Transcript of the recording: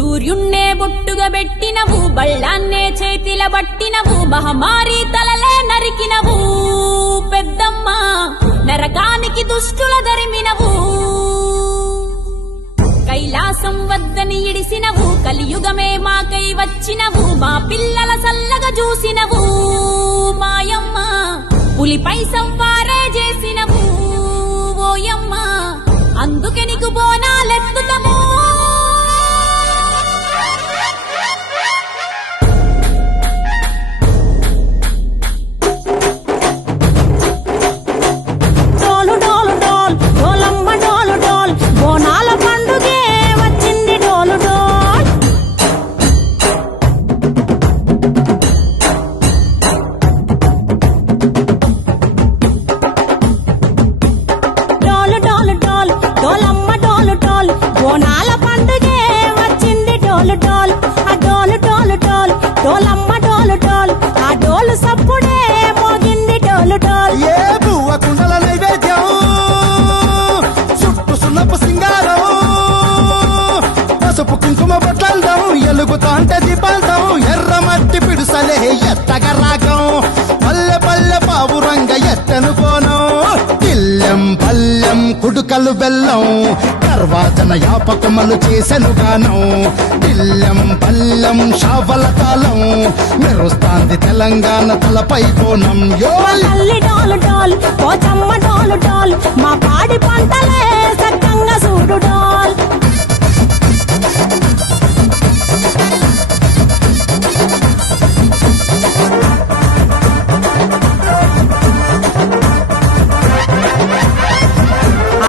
సూర్యున్నే బొట్టుగా పెట్టినవు, బళ్ళాన్నే చేతిల బట్టినవు, మహమారి తలలే నరికినవు పెద్దమ్మ, నరకానికి దుష్టుల దరిమినవు. కైలాసం వద్దని ఇడిసినవు, కలియుగమే మాకై వచ్చినవు, మా పిల్లల సల్లగా చూసినవు మాయమ్మ, పులిపై సంవారే చేసినవు ఓయమ్మ, అందుకే నీకు బోనాలెత్తుతము. బోనాల పండుగే వచ్చింది డోలు డోల్, ఆ డోలు డోలు డోల్, డోలమ్మ డోలు డోల్, ఆ డోలు సప్పుడే మోగింది డోలు డోల్. ఏ బువ్వ కుండల నైవేద్యం, చుట్టు సున్నపు సింగారం, పసుపు కుంకుమ బొట్లందం, ఎలుగుతాంటే దీపాంతం, ఎర్ర మట్టి పిడుసలే ఎత్తగా రాగం, పల్లె పల్లె పావురంగ ఎత్తను కోనం, పిల్లెం పల్లెం కుడుకలు బెల్లం, తర్వాతన యాపకమలు చేసెను గానం, పిల్లెం పల్లెం షావల తాళం, మెరుస్తాంది తెలంగాణ తలపై కోణం. డోలు డోలు డోల్, పోచమ్మ డోలు డోల్, మా పాడి పంటలే